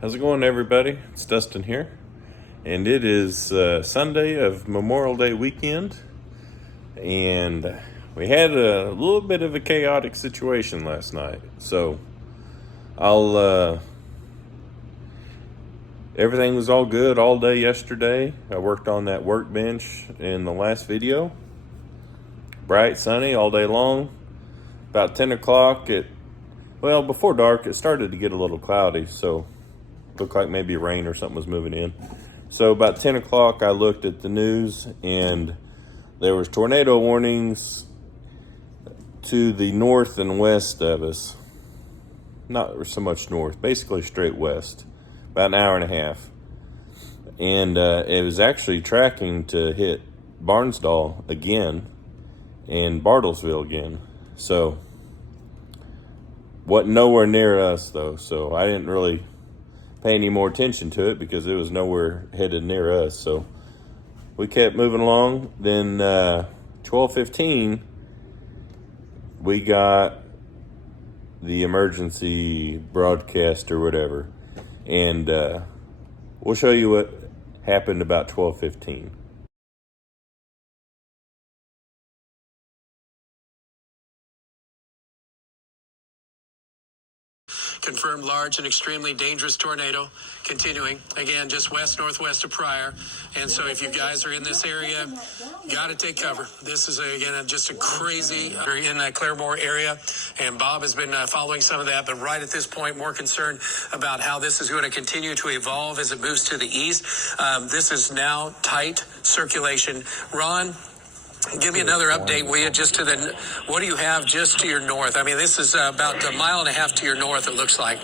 How's it going, everybody? It's Dustin here, and it is Sunday of Memorial Day weekend, and we had a little bit of a chaotic situation last night. So everything was all good all day yesterday. I worked on that workbench in the last video. Bright, sunny all day long. About 10 o'clock, before dark, it started to get a little cloudy, so looked like maybe rain or something was moving in. So about 10 o'clock, I looked at the news, and there was tornado warnings to the north and west of us. Not so much north, basically straight west, about an hour and a half. And it was actually tracking to hit Barnsdall again and Bartlesville again. So wasn't nowhere near us, though, so I didn't really pay any more attention to it because it was nowhere headed near us. So we kept moving along. Then 12:15, we got the emergency broadcast or whatever, and we'll show you what happened about 12:15. Confirmed large and extremely dangerous tornado continuing. Again, just west-northwest of Pryor. And so if you guys are in this area, got to take cover. This is, again, just a crazy in that Claremore area. And Bob has been following some of that. But right at this point, more concerned about how this is going to continue to evolve as it moves to the east. This is now tight circulation. Ron, give me another update, will you, just to the, what do you have just to your north? I mean, this is about a mile and a half to your north, it looks like,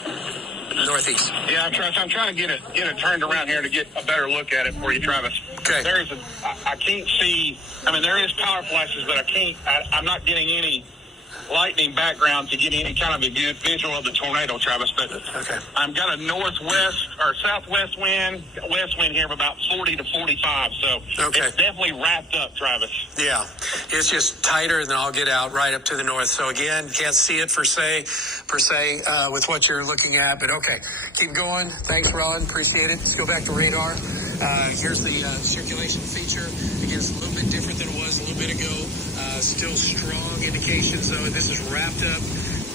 northeast. Yeah, I'm trying to get it turned around here to get a better look at it for you, Travis. Okay. I can't see, I mean, there is power flashes, but I'm not getting any lightning background to get any kind of a good visual of the tornado, Travis. But okay. I've got a northwest or southwest wind, west wind here of about 40 to 45. So okay. It's definitely wrapped up, Travis. Yeah, it's just tighter than I'll get out right up to the north. So again, can't see it per se, with what you're looking at. But okay, keep going. Thanks, Ron. Appreciate it. Let's go back to radar. Here's the circulation feature. Again, it's a little bit different than it was a little bit ago. Still strong indications, though. This is wrapped up.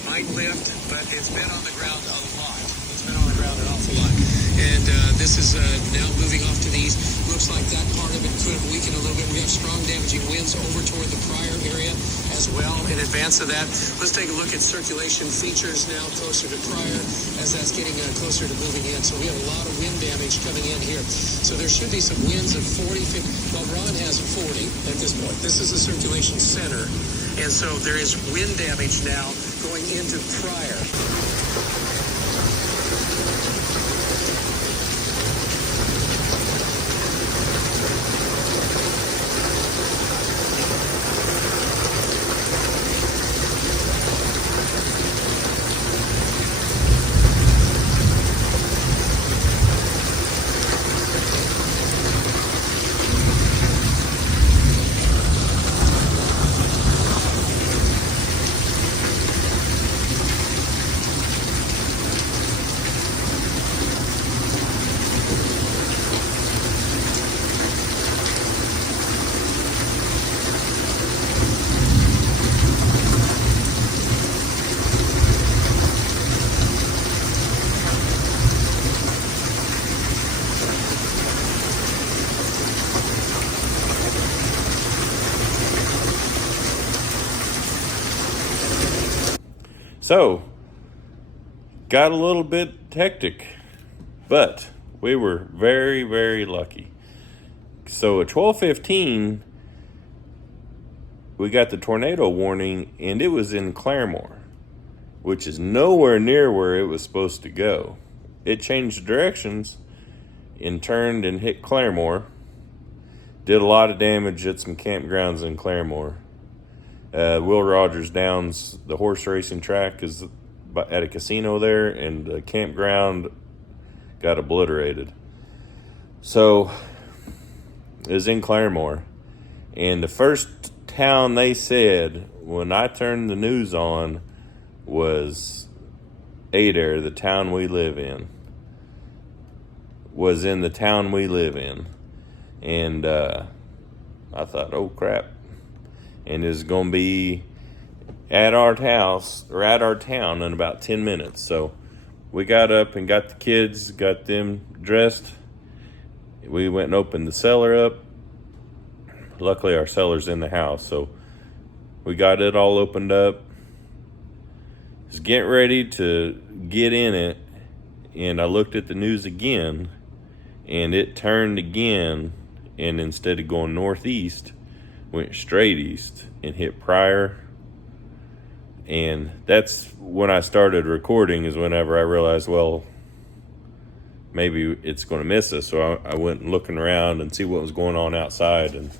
Might lift, but it's been on the ground a lot. It's been on the ground an awful lot. And this is now moving off to the east. Looks like that part of it could have weakened a little bit. We have strong damaging winds over toward the Pryor area as well. In advance of that, let's take a look at circulation features now closer to Pryor as that's getting closer to moving in. So we have a lot of wind damage coming in here. So there should be some winds of 40, 50. Well, Ron has 40 at this point. This is a circulation center. And so there is wind damage now going into Pryor. So, got a little bit hectic, but we were very, very lucky. So at 12:15, we got the tornado warning, and it was in Claremore, which is nowhere near where it was supposed to go. It changed directions and turned and hit Claremore. Did a lot of damage at some campgrounds in Claremore. Will Rogers Downs, the horse racing track, is at a casino there, and the campground got obliterated. So it was in Claremore. And the first town they said when I turned the news on was Adair, the town we live in. was in the town we live in. And I thought, oh crap. And it's going to be at our house or at our town in about 10 minutes. So we got up and got the kids, got them dressed. We went and opened the cellar up. Luckily our cellar's in the house, so we got it all opened up. Was getting ready to get in it, and I looked at the news again, and it turned again, and instead of going northeast, went straight east and hit Pryor. And that's when I started recording, is whenever I realized, well, maybe it's going to miss us. So I went looking around and see what was going on outside, and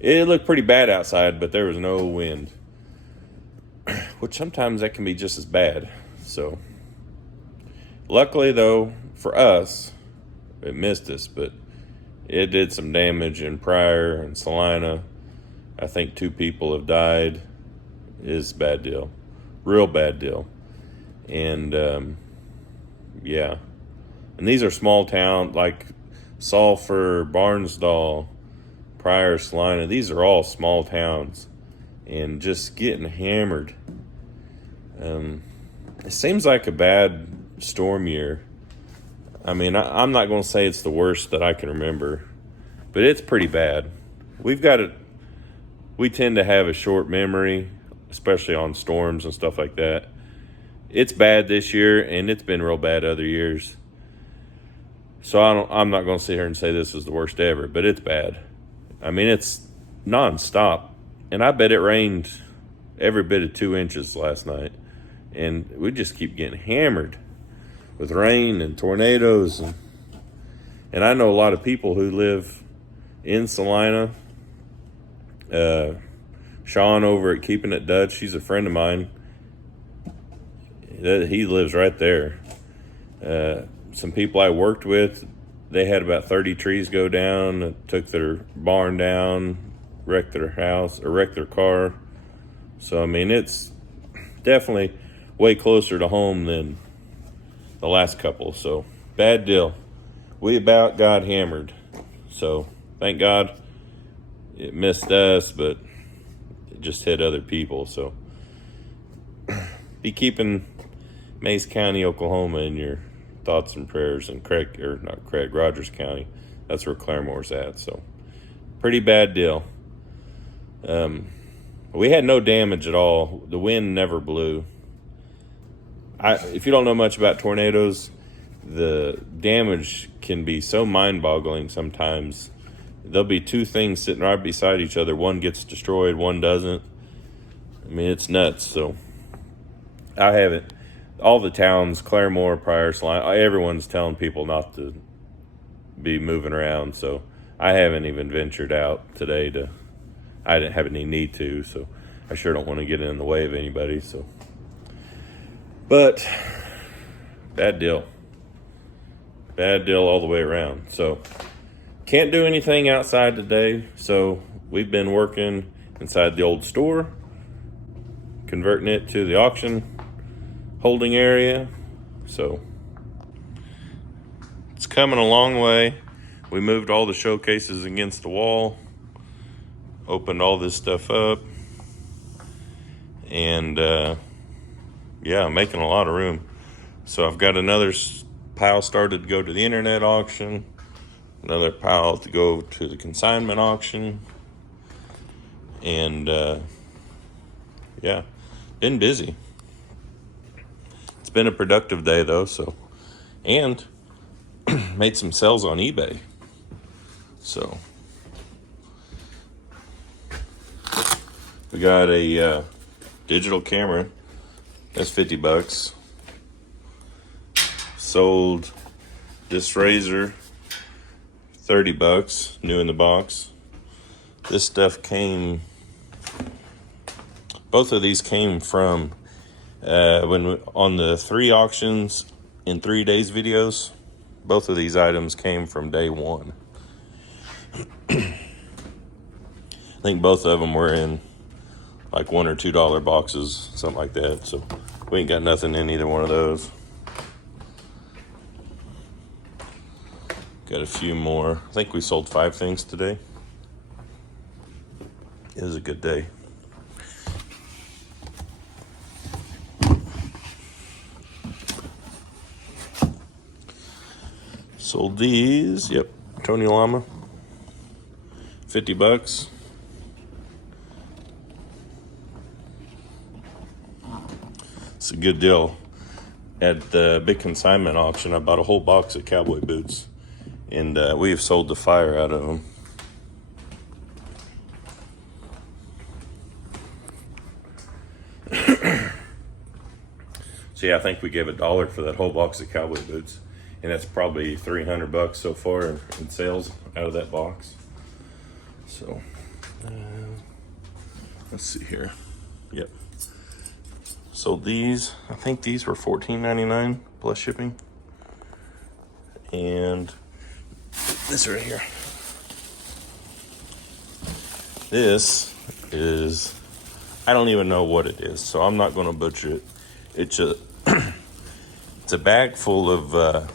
it looked pretty bad outside, but there was no wind, which sometimes that can be just as bad. So luckily though, for us, it missed us, but it did some damage in Pryor and Salina. I think 2 people have died. Is a bad deal, real bad deal. And yeah, and these are small town like Sulphur, Barnsdall, Pryor, Salina. These are all small towns, and just getting hammered. It seems like a bad storm year. I mean, I'm not going to say it's the worst that I can remember, but it's pretty bad. We tend to have a short memory, especially on storms and stuff like that. It's bad this year, and it's been real bad other years. So I'm not going to sit here and say this is the worst ever, but it's bad. I mean, it's nonstop, and I bet it rained every bit of 2 inches last night, and we just keep getting hammered with rain and tornadoes. And I know a lot of people who live in Salina. Sean over at Keeping It Dutch, he's a friend of mine. He lives right there. Some people I worked with, they had about 30 trees go down, took their barn down, wrecked their house, or wrecked their car. So, I mean, it's definitely way closer to home than the last couple. So, bad deal. We about got hammered. So, thank God it missed us, but it just hit other people. So, be keeping Mays County, Oklahoma in your thoughts and prayers, and Rogers County. That's where Claremore's at. So, pretty bad deal. We had no damage at all. The wind never blew. If you don't know much about tornadoes, the damage can be so mind-boggling sometimes. There'll be 2 things sitting right beside each other. One gets destroyed, one doesn't. I mean, it's nuts. So, I haven't. All the towns, Claremore, Pryor, Salina, everyone's telling people not to be moving around. So, I haven't even ventured out today I didn't have any need to. So, I sure don't want to get in the way of anybody. So, but bad deal. Bad deal all the way around. So, can't do anything outside today. So, we've been working inside the old store, converting it to the auction holding area. So, it's coming a long way. We moved all the showcases against the wall, opened all this stuff up, and yeah, making a lot of room. So I've got another pile started to go to the internet auction, another pile to go to the consignment auction, and yeah, been busy. It's been a productive day though. So, and made some sales on eBay. So we got a digital camera. That's $50. Sold this razor, $30, new in the box. This stuff both of these came from on the 3 auctions in 3 days videos. Both of these items came from day 1. I think both of them were in like $1 or $2 boxes, something like that. So we ain't got nothing in either one of those. Got a few more. I think we sold 5 things today. It was a good day. Sold these. Yep. Tony Llama. $50. It's a good deal. At the big consignment auction, I bought a whole box of cowboy boots, and we have sold the fire out of them. So yeah, I think we gave $1 for that whole box of cowboy boots, and that's probably $300 so far in sales out of that box. So let's see here. Yep. Sold these. I think these were $14.99 plus shipping. And this right here. This is, I don't even know what it is, so I'm not going to butcher it. It's a it's a bag full of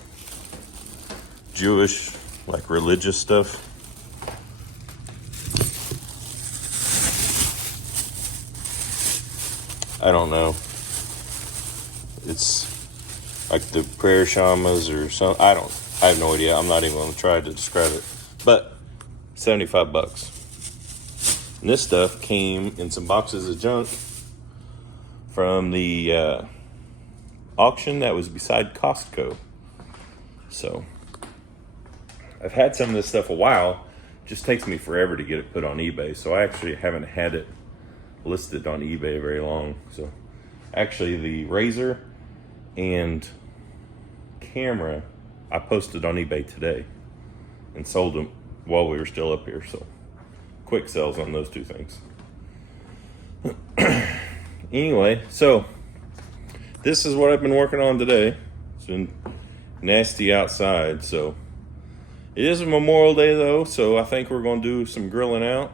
Jewish, like, religious stuff. I don't know. It's like the prayer shamas or something. I have no idea. I'm not even going to try to describe it. But $75. And this stuff came in some boxes of junk from the auction that was beside Costco. So I've had some of this stuff a while. It just takes me forever to get it put on eBay. So I actually haven't had it listed on eBay very long. So actually the razor and camera I posted on eBay today and sold them while we were still up here. So quick sales on those 2 things. Anyway, so this is what I've been working on today. It's been nasty outside, so it is a Memorial Day though, so I think we're going to do some grilling out.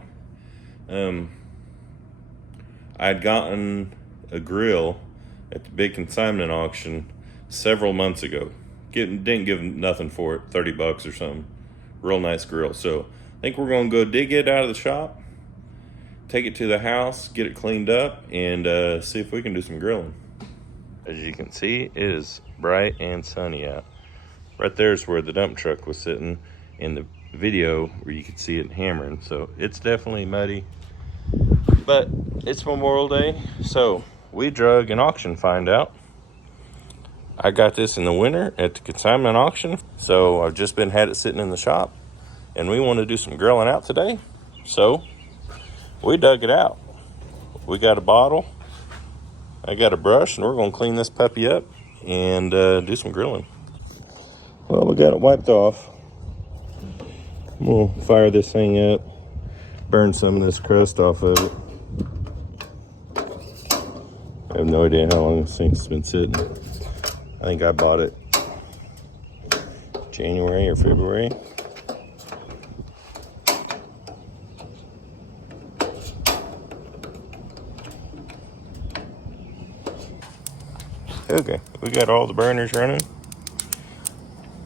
I'd gotten a grill at the big consignment auction several months ago. Didn't give nothing for it, $30 or something. Real nice grill. So I think we're going to go dig it out of the shop, take it to the house, get it cleaned up, and see if we can do some grilling. As you can see, it is bright and sunny out. Right there is where the dump truck was sitting in the video where you could see it hammering. So it's definitely muddy. But it's Memorial Day, so we drug an auction find out. I got this in the winter at the consignment auction, so I've just had it sitting in the shop, and we want to do some grilling out today, so we dug it out. We got a bottle, I got a brush, and we're going to clean this puppy up and do some grilling. Well, we got it wiped off. We'll fire this thing up, burn some of this crust off of it. I have no idea how long this thing's been sitting. I think I bought it January or February. Okay, we got all the burners running.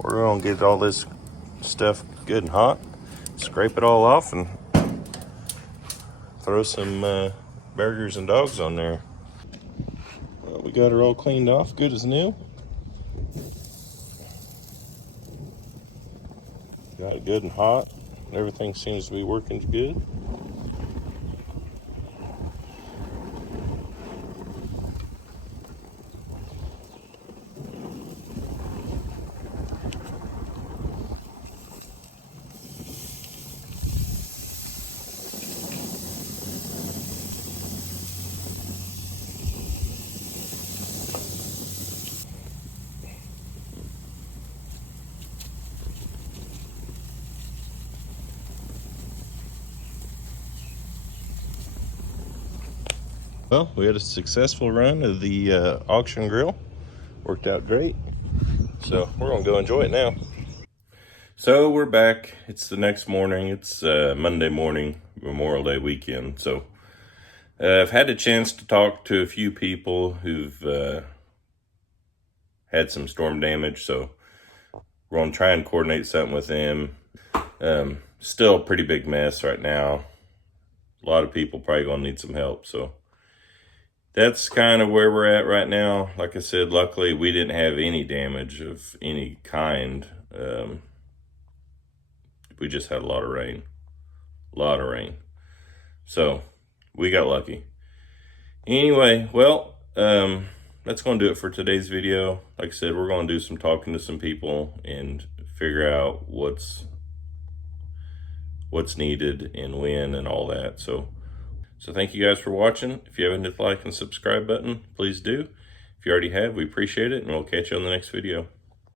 We're gonna get all this stuff good and hot, scrape it all off, and throw some burgers and dogs on there. Well, we got her all cleaned off, good as new. Got it good and hot. Everything seems to be working good. Well, we had a successful run of the auction grill. Worked out great. So we're gonna go enjoy it now. So we're back. It's the next morning. It's Monday morning, Memorial Day weekend. So I've had a chance to talk to a few people who've had some storm damage. So we're going to try and coordinate something with them. Still a pretty big mess right now. A lot of people probably going to need some help. So that's kind of where we're at right now. Like I said, luckily we didn't have any damage of any kind. We just had a lot of rain. So we got lucky. Anyway, well, that's going to do it for today's video. Like I said, we're going to do some talking to some people and figure out what's needed and when and all that. So thank you guys for watching. If you haven't hit the like and subscribe button, please do. If you already have, we appreciate it, and we'll catch you on the next video.